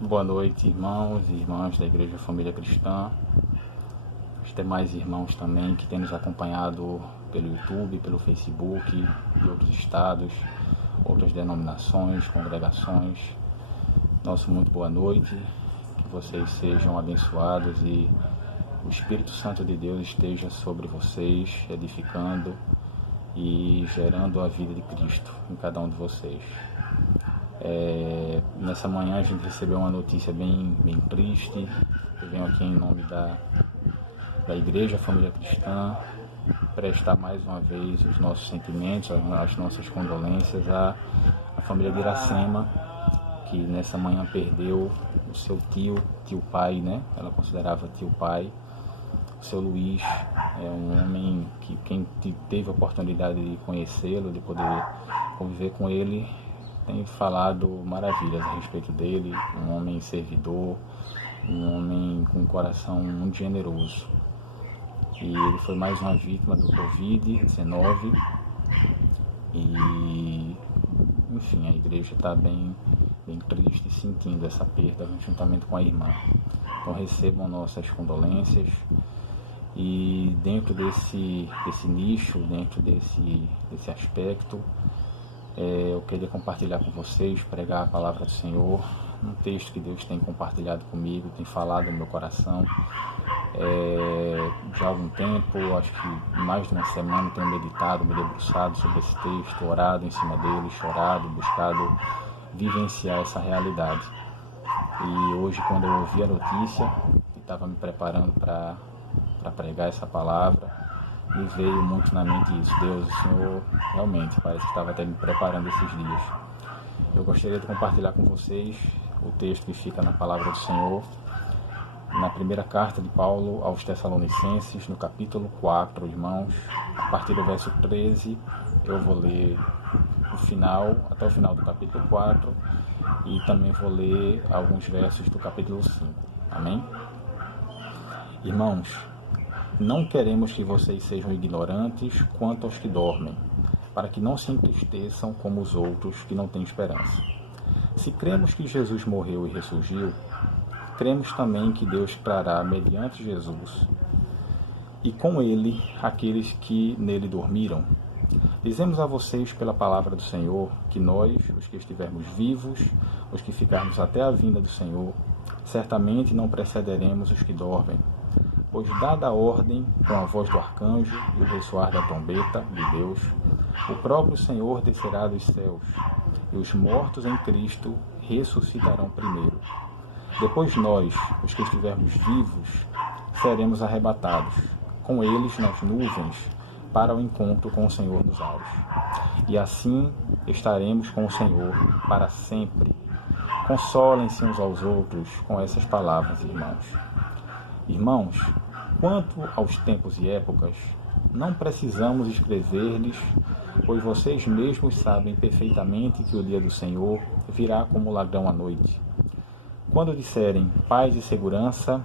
Boa noite, irmãos e irmãs da Igreja Família Cristã, os demais irmãos também que têm nos acompanhado pelo YouTube, pelo Facebook, de outros estados, outras denominações, congregações. Nosso muito boa noite, que vocês sejam abençoados e o Espírito Santo de Deus esteja sobre vocês, edificando e gerando a vida de Cristo em cada um de vocês. Nessa manhã a gente recebeu uma notícia bem triste. Eu venho aqui em nome da Igreja Família Cristã prestar mais uma vez os nossos sentimentos, as nossas condolências à família de Iracema, que nessa manhã perdeu o seu tio pai, né? Ela considerava tio pai. O seu Luiz é um homem que quem teve a oportunidade de conhecê-lo, de poder conviver com ele, tem falado maravilhas a respeito dele. Um homem servidor, um homem com um coração muito generoso. E ele foi mais uma vítima do Covid-19 e, enfim, a igreja está bem triste, sentindo essa perda juntamente com a irmã. Então recebam nossas condolências e dentro desse nicho, dentro desse aspecto, eu queria compartilhar com vocês, pregar a palavra do Senhor, um texto que Deus tem compartilhado comigo, tem falado no meu coração de algum tempo. Acho que mais de uma semana tenho meditado, me debruçado sobre esse texto, orado em cima dele, chorado, buscado vivenciar essa realidade. E hoje, quando eu ouvi a notícia e estava me preparando para pregar essa palavra, me veio muito na mente isso. Deus, o Senhor realmente parece que estava até me preparando esses dias. Eu gostaria de compartilhar com vocês o texto que fica na palavra do Senhor, na primeira carta de Paulo aos Tessalonicenses, no capítulo 4, irmãos. A partir do verso 13, eu vou ler até o final do capítulo 4, e também vou ler alguns versos do capítulo 5. Amém? Irmãos, não queremos que vocês sejam ignorantes quanto aos que dormem, para que não se entristeçam como os outros que não têm esperança. Se cremos que Jesus morreu e ressurgiu, cremos também que Deus trará mediante Jesus, e com ele, aqueles que nele dormiram. Dizemos a vocês pela palavra do Senhor que nós, os que estivermos vivos, os que ficarmos até a vinda do Senhor, certamente não precederemos os que dormem. Pois dada a ordem, com a voz do arcanjo e o ressoar da trombeta de Deus, o próprio Senhor descerá dos céus, e os mortos em Cristo ressuscitarão primeiro. Depois nós, os que estivermos vivos, seremos arrebatados, com eles nas nuvens, para o encontro com o Senhor nos ares. E assim estaremos com o Senhor para sempre. Consolem-se uns aos outros com essas palavras, irmãos. Irmãos, quanto aos tempos e épocas, não precisamos escrever-lhes, pois vocês mesmos sabem perfeitamente que o dia do Senhor virá como ladrão à noite. Quando disserem paz e segurança,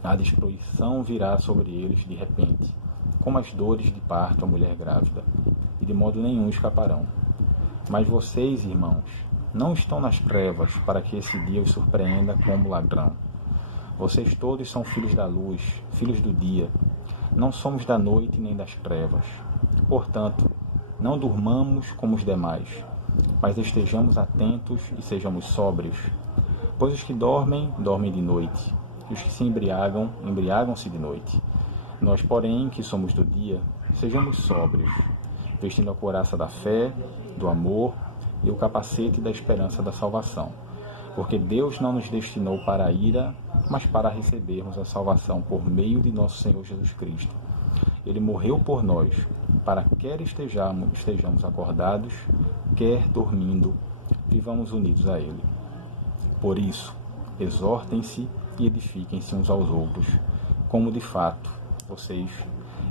a destruição virá sobre eles de repente, como as dores de parto à mulher grávida, e de modo nenhum escaparão. Mas vocês, irmãos, não estão nas trevas para que esse dia os surpreenda como ladrão. Vocês todos são filhos da luz, filhos do dia. Não somos da noite nem das trevas. Portanto, não durmamos como os demais, mas estejamos atentos e sejamos sóbrios. Pois os que dormem, dormem de noite, e os que se embriagam, embriagam-se de noite. Nós, porém, que somos do dia, sejamos sóbrios, vestindo a couraça da fé, do amor e o capacete da esperança da salvação. Porque Deus não nos destinou para a ira, mas para recebermos a salvação por meio de nosso Senhor Jesus Cristo. Ele morreu por nós, para quer estejamos acordados, quer dormindo, vivamos unidos a Ele. Por isso, exortem-se e edifiquem-se uns aos outros, como de fato vocês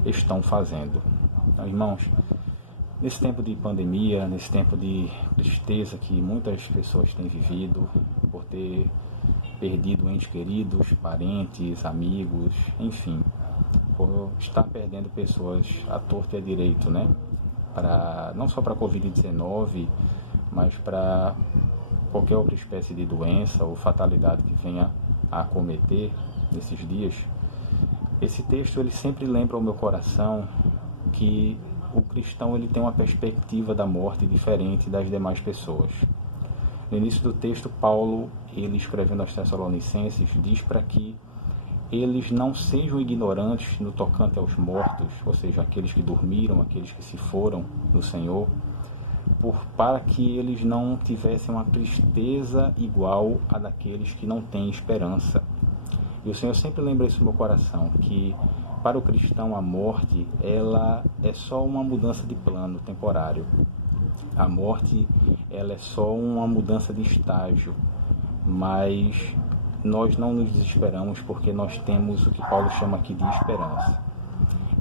estão fazendo. Então, irmãos, nesse tempo de pandemia, nesse tempo de tristeza que muitas pessoas têm vivido por ter perdido entes queridos, parentes, amigos, enfim, por estar perdendo pessoas à torta e à direito, né? Não só para a Covid-19, mas para qualquer outra espécie de doença ou fatalidade que venha a acometer nesses dias, esse texto ele sempre lembra ao meu coração que o cristão ele tem uma perspectiva da morte diferente das demais pessoas. No início do texto, Paulo, ele escrevendo aos Tessalonicenses, diz para que eles não sejam ignorantes no tocante aos mortos, ou seja, aqueles que dormiram, aqueles que se foram do Senhor, para que eles não tivessem uma tristeza igual a daqueles que não têm esperança. E o Senhor sempre lembra isso no meu coração, que para o cristão a morte ela é só uma mudança de plano temporário. A morte ela é só uma mudança de estágio, mas nós não nos desesperamos porque nós temos o que Paulo chama aqui de esperança.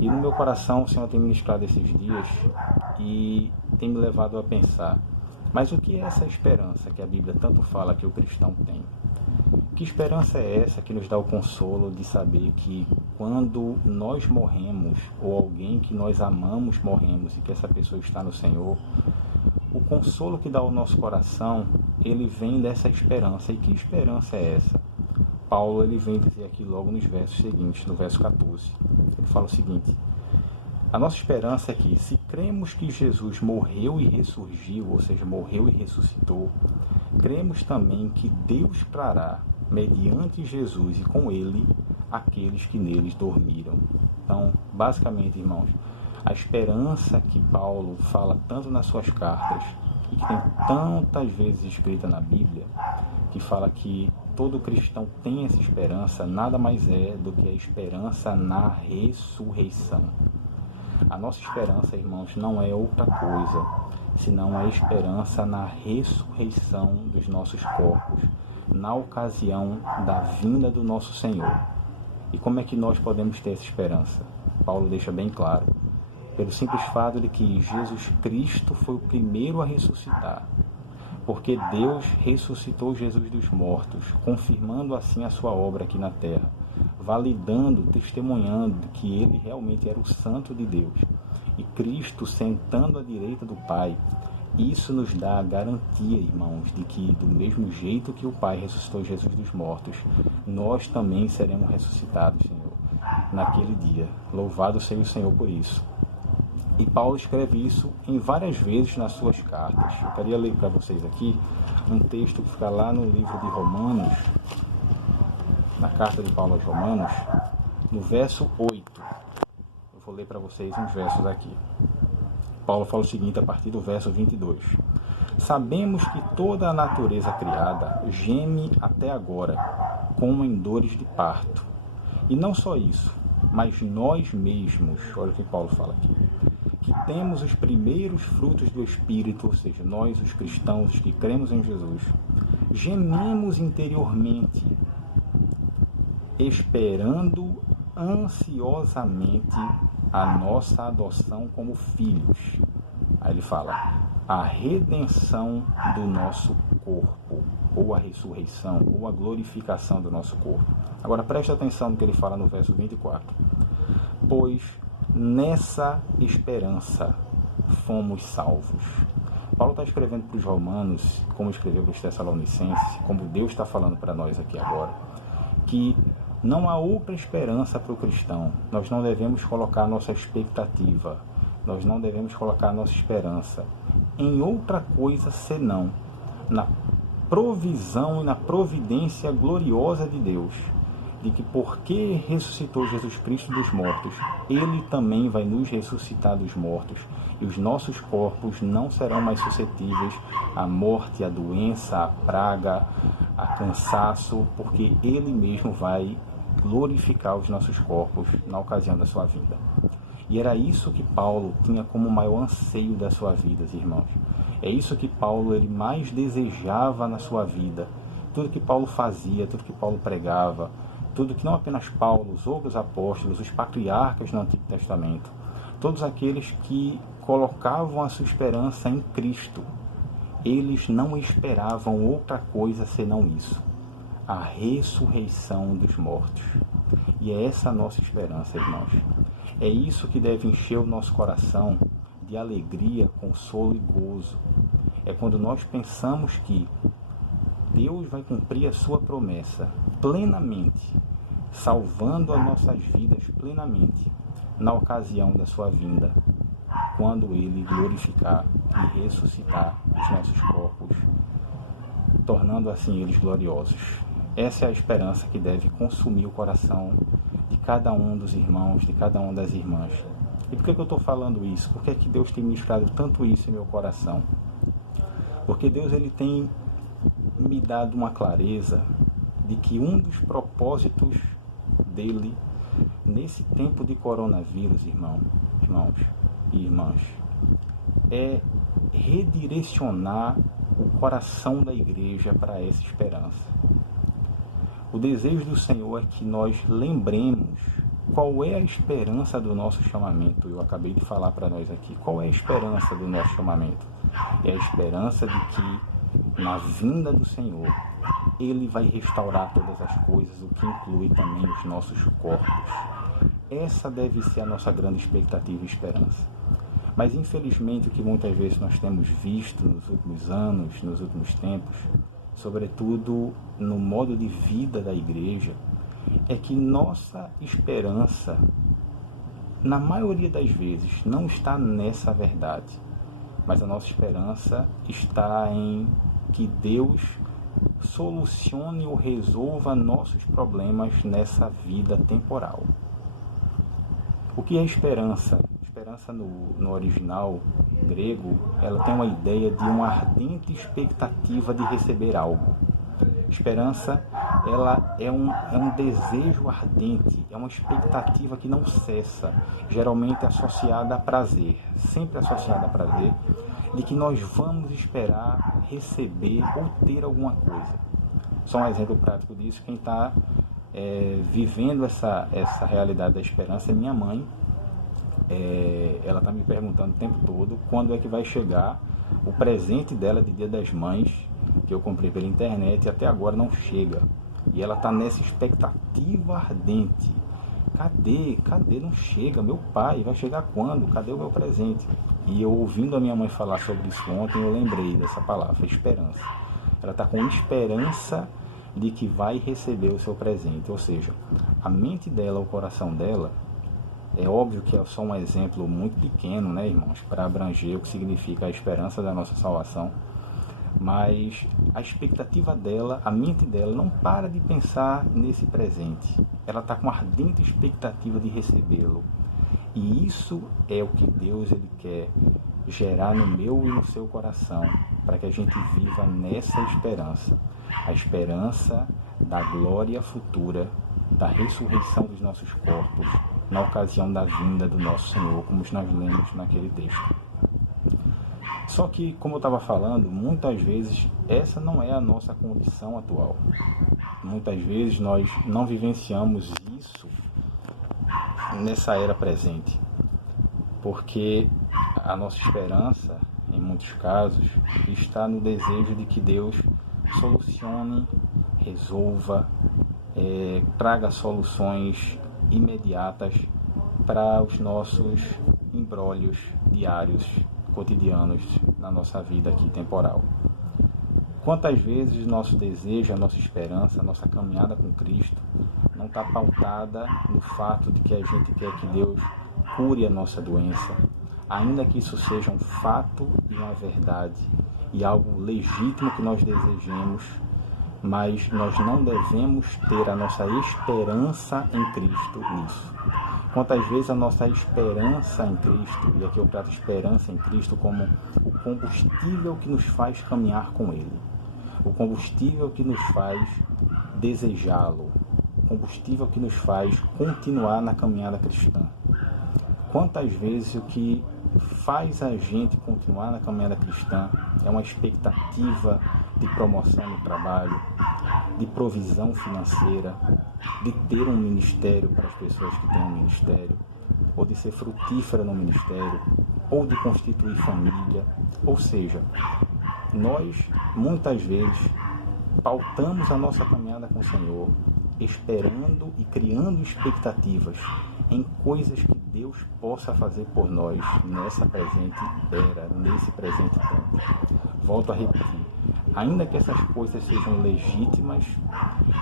E no meu coração o Senhor tem ministrado esses dias e tem me levado a pensar, mas o que é essa esperança que a Bíblia tanto fala que o cristão tem? Que esperança é essa que nos dá o consolo de saber que quando nós morremos, ou alguém que nós amamos morremos e que essa pessoa está no Senhor, o consolo que dá ao nosso coração, ele vem dessa esperança. E que esperança é essa? Paulo ele vem dizer aqui logo nos versos seguintes, no verso 14. Ele fala o seguinte: a nossa esperança é que, se cremos que Jesus morreu e ressurgiu, ou seja, morreu e ressuscitou, cremos também que Deus trará, mediante Jesus e com Ele, aqueles que neles dormiram. Então, basicamente, irmãos, a esperança que Paulo fala tanto nas suas cartas, e que tem tantas vezes escrita na Bíblia, que fala que todo cristão tem essa esperança, nada mais é do que a esperança na ressurreição. A nossa esperança, irmãos, não é outra coisa, senão a esperança na ressurreição dos nossos corpos, na ocasião da vinda do nosso Senhor. E como é que nós podemos ter essa esperança? Paulo deixa bem claro, pelo simples fato de que Jesus Cristo foi o primeiro a ressuscitar, porque Deus ressuscitou Jesus dos mortos, confirmando assim a sua obra aqui na terra, validando, testemunhando que ele realmente era o Santo de Deus. E Cristo sentando à direita do Pai, isso nos dá a garantia, irmãos, de que do mesmo jeito que o Pai ressuscitou Jesus dos mortos, nós também seremos ressuscitados, Senhor, naquele dia. Louvado seja o Senhor por isso. E Paulo escreve isso em várias vezes nas suas cartas. Eu queria ler para vocês aqui um texto que fica lá no livro de Romanos, na carta de Paulo aos Romanos, no verso 8. Eu vou ler para vocês uns versos aqui. Paulo fala o seguinte a partir do verso 22. Sabemos que toda a natureza criada geme até agora, como em dores de parto. E não só isso, mas nós mesmos, olha o que Paulo fala aqui, que temos os primeiros frutos do Espírito, ou seja, nós os cristãos, os que cremos em Jesus, gememos interiormente, esperando ansiosamente a nossa adoção como filhos. Aí ele fala, a redenção do nosso corpo, ou a ressurreição, ou a glorificação do nosso corpo. Agora preste atenção no que ele fala no verso 24. Pois nessa esperança fomos salvos. Paulo está escrevendo para os romanos, como escreveu para os tessalonicenses, como Deus está falando para nós aqui agora, que não há outra esperança para o cristão. Nós não devemos colocar nossa expectativa, nós não devemos colocar nossa esperança em outra coisa senão na provisão e na providência gloriosa de Deus, de que porque ressuscitou Jesus Cristo dos mortos, Ele também vai nos ressuscitar dos mortos, e os nossos corpos não serão mais suscetíveis à morte, à doença, à praga, a cansaço, porque Ele mesmo vai glorificar os nossos corpos na ocasião da sua vinda. E era isso que Paulo tinha como maior anseio da sua vida, irmãos. É isso que Paulo ele mais desejava na sua vida. Tudo que Paulo fazia, tudo que Paulo pregava, tudo que não apenas Paulo, os outros apóstolos, os patriarcas no Antigo Testamento, todos aqueles que colocavam a sua esperança em Cristo, eles não esperavam outra coisa senão isso, a ressurreição dos mortos. E é essa a nossa esperança, irmãos. É isso que deve encher o nosso coração de alegria, consolo e gozo. É quando nós pensamos que Deus vai cumprir a sua promessa plenamente, salvando as nossas vidas plenamente, na ocasião da sua vinda, quando Ele glorificar e ressuscitar os nossos corpos, tornando assim eles gloriosos. Essa é a esperança que deve consumir o coração de cada um dos irmãos, de cada uma das irmãs. E por que eu estou falando isso? Por que é que Deus tem ministrado tanto isso em meu coração? Porque Deus ele tem me dado uma clareza de que um dos propósitos dele nesse tempo de coronavírus, irmãos e irmãs, é redirecionar o coração da igreja para essa esperança. O desejo do Senhor é que nós lembremos qual é a esperança do nosso chamamento. Eu acabei de falar para nós aqui. Qual é a esperança do nosso chamamento? É a esperança de que na vinda do Senhor Ele vai restaurar todas as coisas, o que inclui também os nossos corpos. Essa deve ser a nossa grande expectativa e esperança. Mas infelizmente o que muitas vezes nós temos visto nos últimos anos, nos últimos tempos, sobretudo no modo de vida da igreja, é que nossa esperança, na maioria das vezes, não está nessa verdade, mas a nossa esperança está em que Deus solucione ou resolva nossos problemas nessa vida temporal. O que é esperança? Esperança no original grego, ela tem uma ideia de uma ardente expectativa de receber algo. Esperança, ela é um desejo ardente, é uma expectativa que não cessa, geralmente associada a prazer, sempre associada a prazer, de que nós vamos esperar receber ou ter alguma coisa. Só um exemplo prático disso, quem está vivendo essa realidade da esperança é minha mãe. Ela está me perguntando o tempo todo quando é que vai chegar o presente dela de Dia das Mães, que eu comprei pela internet e até agora não chega. E ela está nessa expectativa ardente. Cadê? Não chega. Meu pai, vai chegar quando? Cadê o meu presente? E eu, ouvindo a minha mãe falar sobre isso ontem, eu lembrei dessa palavra, esperança. Ela está com esperança de que vai receber o seu presente. Ou seja, a mente dela, o coração dela, é óbvio que é só um exemplo muito pequeno, né, irmãos, para abranger o que significa a esperança da nossa salvação. Mas a expectativa dela, a mente dela não para de pensar nesse presente. Ela está com ardente expectativa de recebê-lo. E isso é o que Deus ele quer gerar no meu e no seu coração, para que a gente viva nessa esperança. A esperança da glória futura, da ressurreição dos nossos corpos, na ocasião da vinda do nosso Senhor, como nós lemos naquele texto. Só que, como eu estava falando, muitas vezes essa não é a nossa condição atual. Muitas vezes nós não vivenciamos isso nessa era presente, porque a nossa esperança, em muitos casos, está no desejo de que Deus solucione, resolva, traga soluções imediatas para os nossos embrólios diários, cotidianos na nossa vida aqui temporal. Quantas vezes nosso desejo, a nossa esperança, a nossa caminhada com Cristo não está pautada no fato de que a gente quer que Deus cure a nossa doença, ainda que isso seja um fato e uma verdade e algo legítimo que nós desejemos, mas nós não devemos ter a nossa esperança em Cristo nisso. Quantas vezes a nossa esperança em Cristo, e aqui eu trato esperança em Cristo como o combustível que nos faz caminhar com Ele, o combustível que nos faz desejá-lo, o combustível que nos faz continuar na caminhada cristã. Quantas vezes o que faz a gente continuar na caminhada cristã é uma expectativa de promoção no trabalho, de provisão financeira, de ter um ministério para as pessoas que têm um ministério, ou de ser frutífera no ministério, ou de constituir família. Ou seja, nós muitas vezes pautamos a nossa caminhada com o Senhor, esperando e criando expectativas em coisas que Deus possa fazer por nós nessa presente era, nesse presente tempo. Volto a repetir, ainda que essas coisas sejam legítimas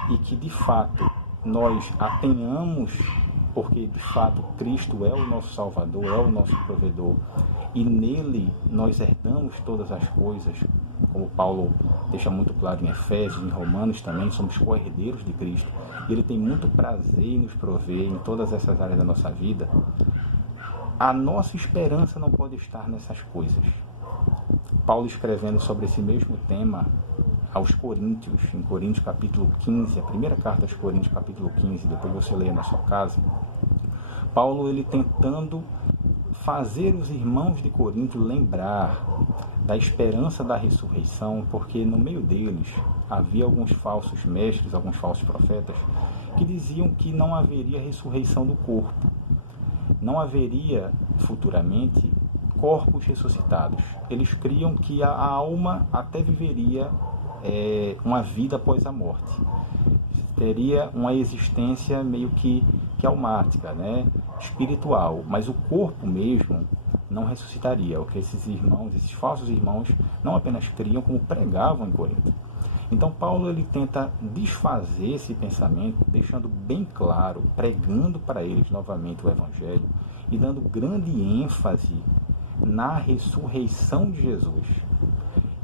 e que de fato nós a tenhamos, porque de fato Cristo é o nosso Salvador, é o nosso provedor, e nele nós herdamos todas as coisas, como Paulo deixa muito claro em Efésios, em Romanos também, somos co-herdeiros de Cristo, e ele tem muito prazer em nos prover em todas essas áreas da nossa vida. A nossa esperança não pode estar nessas coisas. Paulo, escrevendo sobre esse mesmo tema aos Coríntios, em Coríntios capítulo 15, a primeira carta aos Coríntios capítulo 15, depois você leia na sua casa, Paulo, ele tentando fazer os irmãos de Corinto lembrar da esperança da ressurreição, porque no meio deles havia alguns falsos mestres, alguns falsos profetas, que diziam que não haveria ressurreição do corpo, não haveria futuramente corpos ressuscitados. Eles criam que a alma até viveria uma vida após a morte, teria uma existência meio que almática, né? Espiritual, mas o corpo mesmo não ressuscitaria, o que esses irmãos, esses falsos irmãos, não apenas criam, como pregavam em Corinto. Então Paulo, ele tenta desfazer esse pensamento, deixando bem claro, pregando para eles novamente o Evangelho e dando grande ênfase na ressurreição de Jesus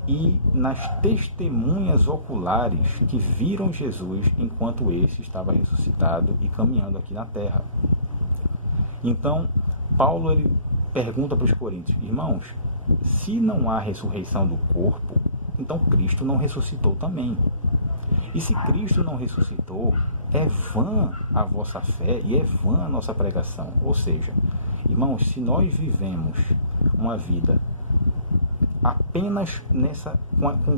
e nas testemunhas oculares que viram Jesus enquanto este estava ressuscitado e caminhando aqui na terra. Então, Paulo, ele pergunta para os coríntios: irmãos, se não há ressurreição do corpo, então Cristo não ressuscitou também. E se Cristo não ressuscitou, é vã a vossa fé e é vã a nossa pregação. Ou seja, irmãos, se nós vivemos uma vida apenas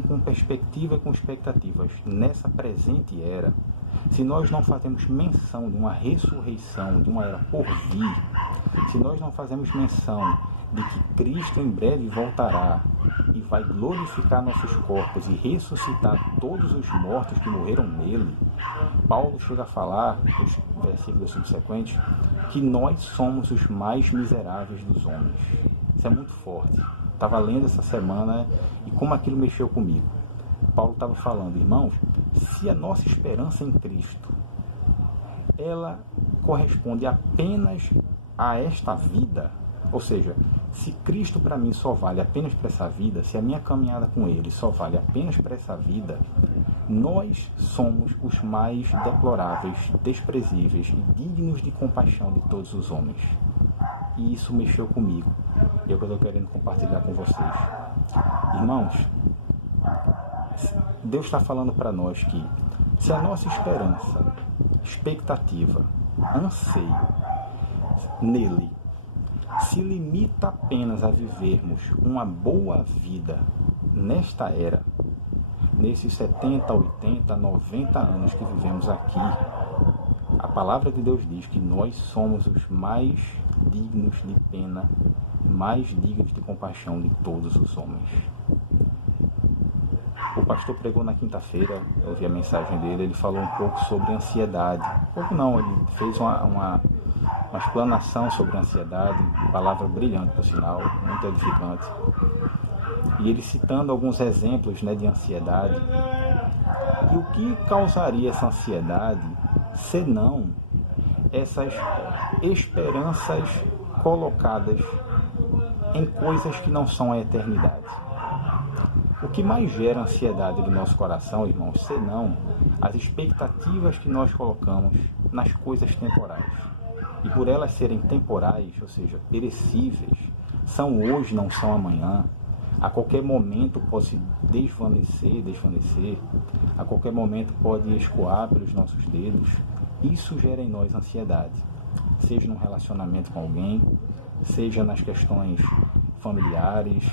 com perspectiva e com expectativas nessa presente era, se nós não fazemos menção de uma ressurreição, de uma era por vir, se nós não fazemos menção de que Cristo em breve voltará e vai glorificar nossos corpos e ressuscitar todos os mortos que morreram nele, Paulo chega a falar, nos versículos subsequentes, que nós somos os mais miseráveis dos homens. Isso é muito forte. Estava lendo essa semana e como aquilo mexeu comigo. Paulo estava falando: irmãos, se a nossa esperança em Cristo, ela corresponde apenas a esta vida, ou seja, se Cristo para mim só vale apenas para essa vida, se a minha caminhada com Ele só vale apenas para essa vida, nós somos os mais deploráveis, desprezíveis e dignos de compaixão de todos os homens. E isso mexeu comigo. E é o que eu estou querendo compartilhar com vocês. Irmãos, Deus está falando para nós que se a nossa esperança, expectativa, anseio nele se limita apenas a vivermos uma boa vida nesta era, nesses 70, 80, 90 anos que vivemos aqui, a palavra de Deus diz que nós somos os mais dignos de pena, mais dignos de compaixão de todos os homens. O pastor pregou na quinta-feira, eu ouvi a mensagem dele, ele falou um pouco sobre ansiedade. Pouco não, ele fez uma explanação sobre ansiedade, palavra brilhante, por sinal, muito edificante. E ele citando alguns exemplos, né, de ansiedade. E o que causaria essa ansiedade, senão essas esperanças colocadas em coisas que não são a eternidade? O que mais gera ansiedade do nosso coração, irmãos, senão as expectativas que nós colocamos nas coisas temporais? E por elas serem temporais, ou seja, perecíveis, são hoje, não são amanhã, a qualquer momento pode se desvanecer, a qualquer momento pode escoar pelos nossos dedos. Isso gera em nós ansiedade, seja num relacionamento com alguém, seja nas questões familiares,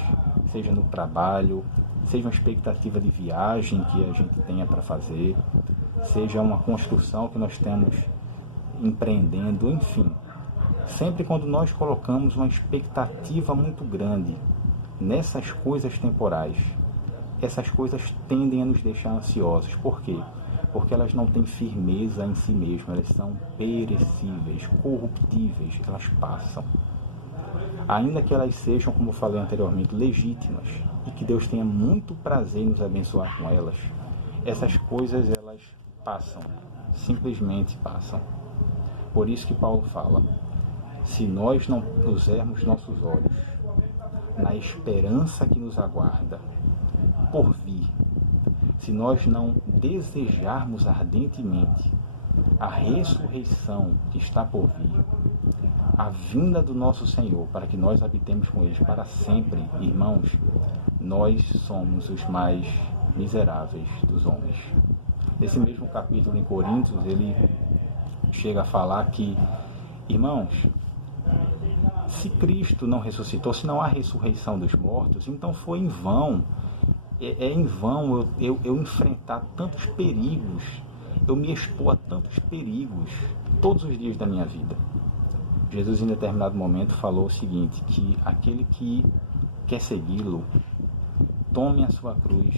seja no trabalho, seja uma expectativa de viagem que a gente tenha para fazer, seja uma construção que nós temos empreendendo, enfim. Sempre quando nós colocamos uma expectativa muito grande nessas coisas temporais, essas coisas tendem a nos deixar ansiosos. Por quê? Porque elas não têm firmeza em si mesmas, elas são perecíveis, corruptíveis, elas passam. Ainda que elas sejam, como eu falei anteriormente, legítimas, e que Deus tenha muito prazer em nos abençoar com elas, essas coisas elas passam, simplesmente passam. Por isso que Paulo fala, se nós não pusermos nossos olhos na esperança que nos aguarda por vir, se nós não desejarmos ardentemente a ressurreição que está por vir, a vinda do nosso Senhor, para que nós habitemos com Ele para sempre, irmãos, nós somos os mais miseráveis dos homens. Nesse mesmo capítulo em Coríntios, ele chega a falar que, irmãos, se Cristo não ressuscitou, se não há ressurreição dos mortos, então foi em vão. É em vão eu enfrentar tantos perigos, eu me expor a tantos perigos todos os dias da minha vida. Jesus, em determinado momento, falou o seguinte, que aquele que quer segui-lo, tome a sua cruz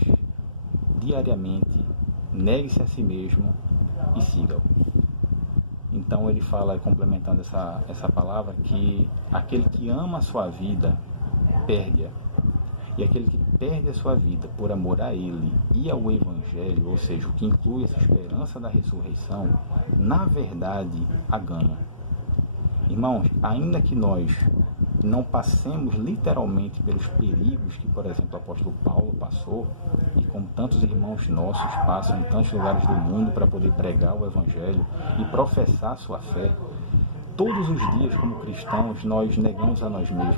diariamente, negue-se a si mesmo e siga-o. Então ele fala, complementando essa palavra, que aquele que ama a sua vida, perde-a. E aquele que perde a sua vida por amor a Ele e ao Evangelho, ou seja, o que inclui essa esperança da ressurreição, na verdade, a ganha. Irmãos, ainda que nós não passemos literalmente pelos perigos que, por exemplo, o apóstolo Paulo passou, e como tantos irmãos nossos passam em tantos lugares do mundo para poder pregar o Evangelho e professar sua fé, todos os dias, como cristãos, nós negamos a nós mesmos.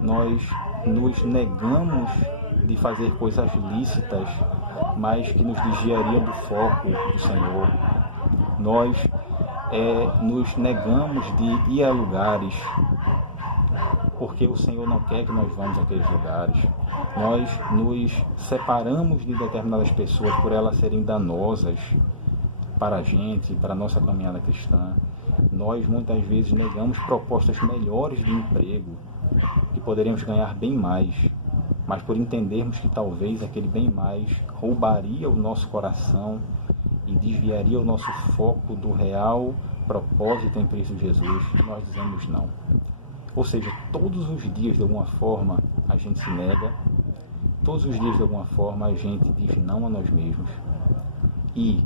Nós nos negamos de fazer coisas lícitas, mas que nos desviariam do foco do Senhor. Nós nos negamos de ir a lugares porque o Senhor não quer que nós vamos àqueles lugares. Nós nos separamos de determinadas pessoas por elas serem danosas para a gente, para a nossa caminhada cristã. Nós muitas vezes negamos propostas melhores de emprego, que poderíamos ganhar bem mais, mas por entendermos que talvez aquele bem mais roubaria o nosso coração e desviaria o nosso foco do real propósito em Cristo Jesus, nós dizemos não. Ou seja, todos os dias de alguma forma a gente se nega, todos os dias de alguma forma a gente diz não a nós mesmos. E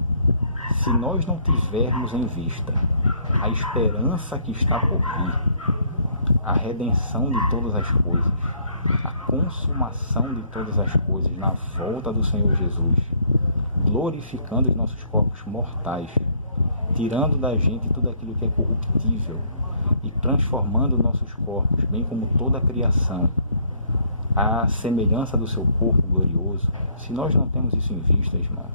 se nós não tivermos em vista a esperança que está por vir, a redenção de todas as coisas, a consumação de todas as coisas na volta do Senhor Jesus, glorificando os nossos corpos mortais, tirando da gente tudo aquilo que é corruptível e transformando nossos corpos, bem como toda a criação, à semelhança do seu corpo glorioso. Se nós não temos isso em vista, irmãos,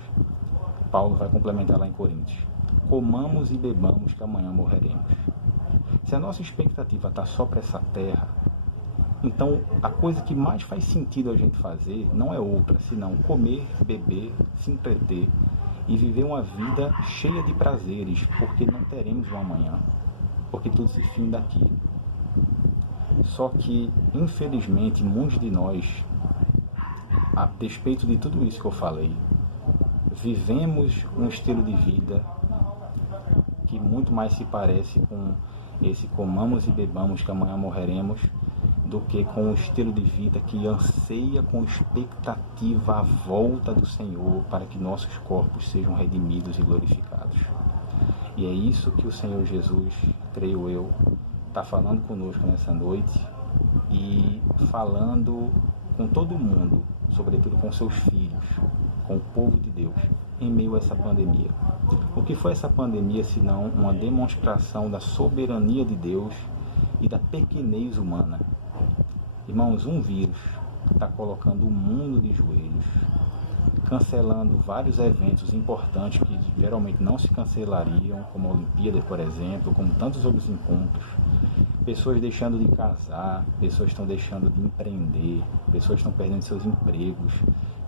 Paulo vai complementar lá em Coríntios: comamos e bebamos que amanhã morreremos. Se a nossa expectativa está só para essa terra, então a coisa que mais faz sentido a gente fazer não é outra, senão comer, beber, se entreter e viver uma vida cheia de prazeres, porque não teremos um amanhã, porque tudo se finda aqui. Só que, infelizmente, muitos de nós, a despeito de tudo isso que eu falei, vivemos um estilo de vida que muito mais se parece com esse comamos e bebamos que amanhã morreremos, do que com o estilo de vida que anseia com expectativa a volta do Senhor para que nossos corpos sejam redimidos e glorificados. E é isso que o Senhor Jesus, creio eu, está falando conosco nessa noite e falando com todo mundo, sobretudo com seus filhos, com o povo de Deus, em meio a essa pandemia. O que foi essa pandemia senão uma demonstração da soberania de Deus e da pequenez humana? Irmãos, um vírus está colocando o mundo de joelhos, cancelando vários eventos importantes que geralmente não se cancelariam, como a Olimpíada, por exemplo, como tantos outros encontros. Pessoas deixando de casar, pessoas estão deixando de empreender, pessoas estão perdendo seus empregos,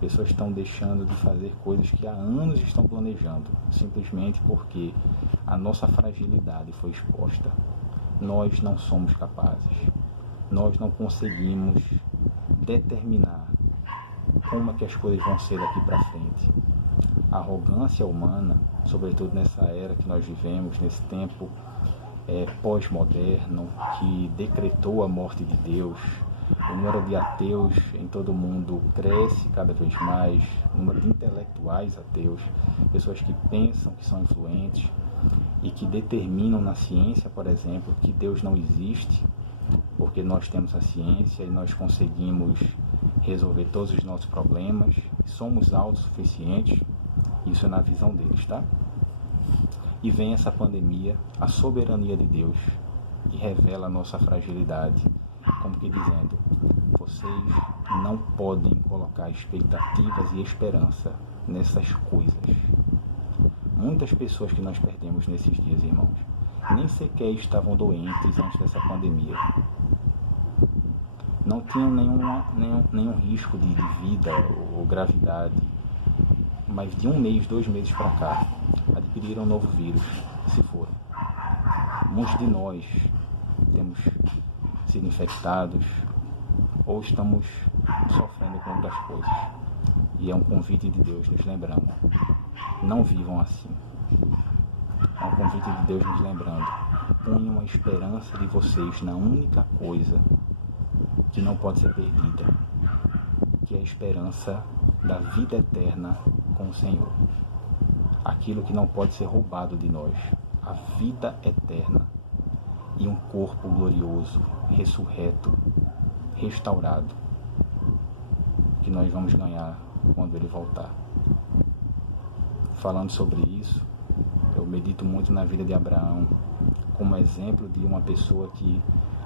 pessoas estão deixando de fazer coisas que há anos estão planejando, simplesmente porque a nossa fragilidade foi exposta. Nós não somos capazes, nós não conseguimos determinar como é que as coisas vão ser daqui para frente. A arrogância humana, sobretudo nessa era que nós vivemos, nesse tempo pós-moderno, que decretou a morte de Deus, o número de ateus em em todo mundo cresce cada vez mais, o número de intelectuais ateus, pessoas que pensam que são influentes e que determinam na ciência, por exemplo, que Deus não existe, porque nós temos a ciência e nós conseguimos resolver todos os nossos problemas, somos autossuficientes, isso é na visão deles, tá? E vem essa pandemia, a soberania de Deus, que revela a nossa fragilidade, como que dizendo, vocês não podem colocar expectativas e esperança nessas coisas. Muitas pessoas que nós perdemos nesses dias, irmãos, nem sequer estavam doentes antes dessa pandemia. Não tinham nenhum risco de vida ou gravidade, mas de 1 mês, 2 meses para cá, adquiriram um novo vírus, se foram. Muitos de nós temos sido infectados ou estamos sofrendo com outras coisas. E é um convite de Deus nos lembrando, não vivam assim. É um convite de Deus nos lembrando, ponham a esperança de vocês na única coisa que não pode ser perdida, que é a esperança da vida eterna com o Senhor. Aquilo que não pode ser roubado de nós, a vida eterna e um corpo glorioso, ressurreto, restaurado, que nós vamos ganhar quando Ele voltar. Falando sobre isso, eu medito muito na vida de Abraão, como exemplo de uma pessoa que,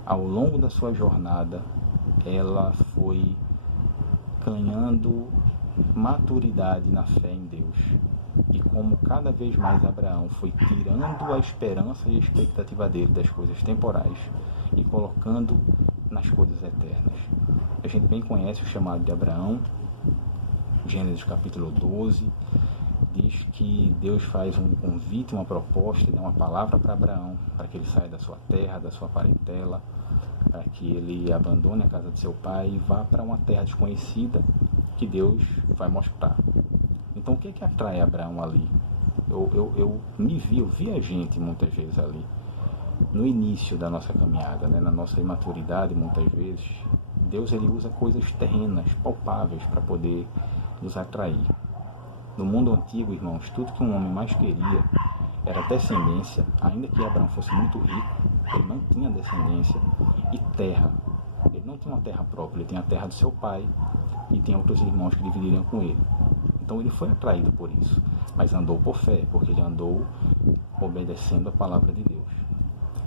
ao longo da sua jornada, ela foi ganhando maturidade na fé em Deus. E como cada vez mais Abraão foi tirando a esperança e a expectativa dele das coisas temporais e colocando nas coisas eternas. A gente bem conhece o chamado de Abraão. Gênesis capítulo 12 diz que Deus faz um convite, uma proposta, dá uma palavra para Abraão, para que ele saia da sua terra, da sua parentela, para que ele abandone a casa de seu pai e vá para uma terra desconhecida que Deus vai mostrar. Então o que atrai Abraão ali? Eu vi a gente muitas vezes ali, no início da nossa caminhada, né? Na nossa imaturidade muitas vezes, Deus ele usa coisas terrenas, palpáveis, para poder nos atrair. No mundo antigo, irmãos, tudo que um homem mais queria era descendência, ainda que Abraão fosse muito rico, ele não tinha descendência, e terra. Ele não tinha uma terra própria, ele tinha a terra do seu pai e tinha outros irmãos que dividiriam com ele. Então ele foi atraído por isso, mas andou por fé, porque ele andou obedecendo a palavra de Deus.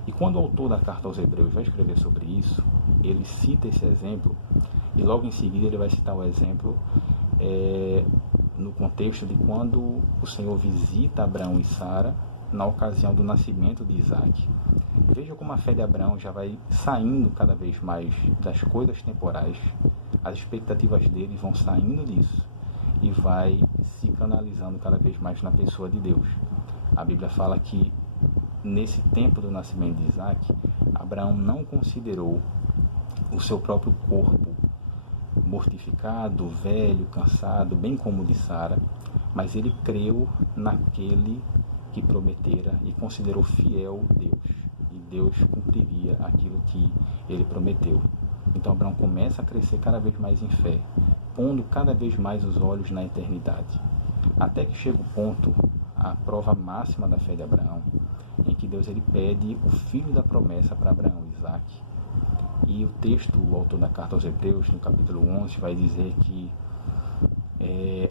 E quando o autor da carta aos Hebreus vai escrever sobre isso, ele cita esse exemplo, e logo em seguida ele vai citar o exemplo no contexto de quando o Senhor visita Abraão e Sara na ocasião do nascimento de Isaac. Veja como a fé de Abraão já vai saindo cada vez mais das coisas temporais, as expectativas dele vão saindo disso e vai se canalizando cada vez mais na pessoa de Deus. A Bíblia fala que nesse tempo do nascimento de Isaac, Abraão não considerou o seu próprio corpo mortificado, velho, cansado, bem como o de Sara, mas ele creu naquele que prometera e considerou fiel Deus, e Deus cumpriria aquilo que ele prometeu. Então Abraão começa a crescer cada vez mais em fé, pondo cada vez mais os olhos na eternidade, até que chega o ponto, a prova máxima da fé de Abraão, em que Deus ele pede o filho da promessa para Abraão, Isaac. E o texto, o autor da carta aos Hebreus, no capítulo 11, vai dizer que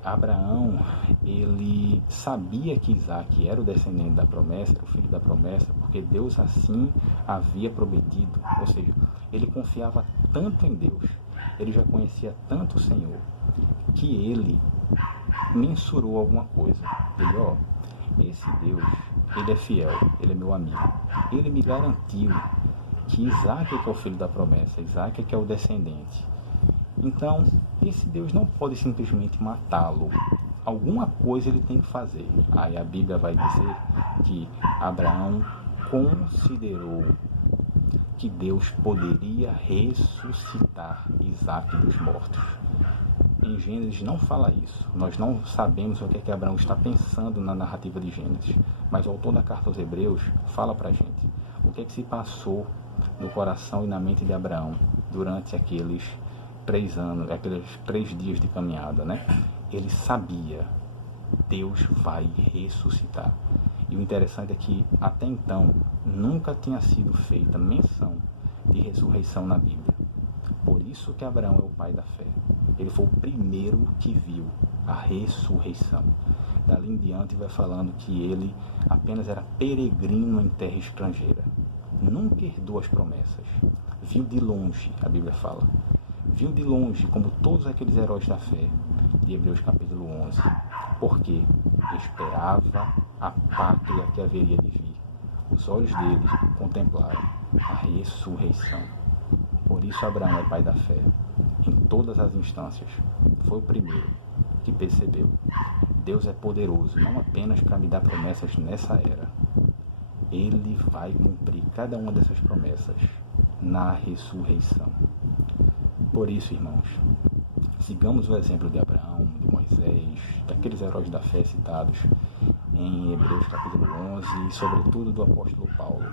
Abraão, ele sabia que Isaac era o descendente da promessa, era o filho da promessa, porque Deus assim havia prometido. Ou seja, ele confiava tanto em Deus, ele já conhecia tanto o Senhor, que ele mensurou alguma coisa. Ele, esse Deus, ele é fiel, ele é meu amigo. Ele me garantiu que Isaac é que é o filho da promessa, Isaac é que é o descendente. Então, esse Deus não pode simplesmente matá-lo. Alguma coisa ele tem que fazer. Aí a Bíblia vai dizer que Abraão considerou que Deus poderia ressuscitar Isaac dos mortos. Em Gênesis não fala isso. Nós não sabemos o que é que Abraão está pensando na narrativa de Gênesis. Mas o autor da carta aos Hebreus fala para a gente o que é que se passou no coração e na mente de Abraão durante aqueles 3 anos, aqueles 3 dias de caminhada, né? Ele sabia, Deus vai ressuscitar. E o interessante é que até então nunca tinha sido feita menção de ressurreição na Bíblia. Por isso que Abraão é o pai da fé. Ele foi o primeiro que viu a ressurreição. Dali em diante vai falando que ele apenas era peregrino em terra estrangeira. Nunca herdou as promessas. Viu de longe, a Bíblia fala. Viu de longe, como todos aqueles heróis da fé, de Hebreus capítulo 11. Porque esperava a pátria que haveria de vir. Os olhos deles contemplaram a ressurreição. Por isso Abraão é pai da fé. Em todas as instâncias, foi o primeiro que percebeu. Deus é poderoso, não apenas para me dar promessas nessa era. Ele vai cumprir cada uma dessas promessas na ressurreição. Por isso, irmãos, sigamos o exemplo de Abraão, de Moisés, daqueles heróis da fé citados em Hebreus capítulo 11 e sobretudo do apóstolo Paulo.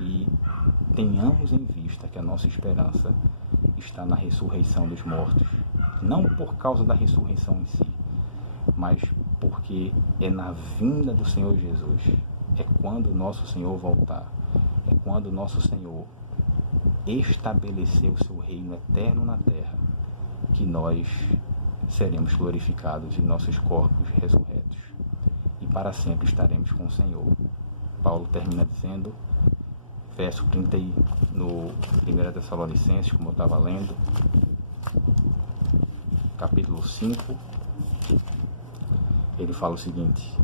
E tenhamos em vista que a nossa esperança está na ressurreição dos mortos, não por causa da ressurreição em si, mas porque é na vinda do Senhor Jesus, é quando o nosso Senhor voltar, é quando o nosso Senhor estabelecer o seu reino eterno na terra, que nós seremos glorificados e nossos corpos ressurretos, e para sempre estaremos com o Senhor. Paulo termina dizendo, verso 30 no 1 Tessalonicenses, como eu estava lendo, capítulo 5, ele fala o seguinte: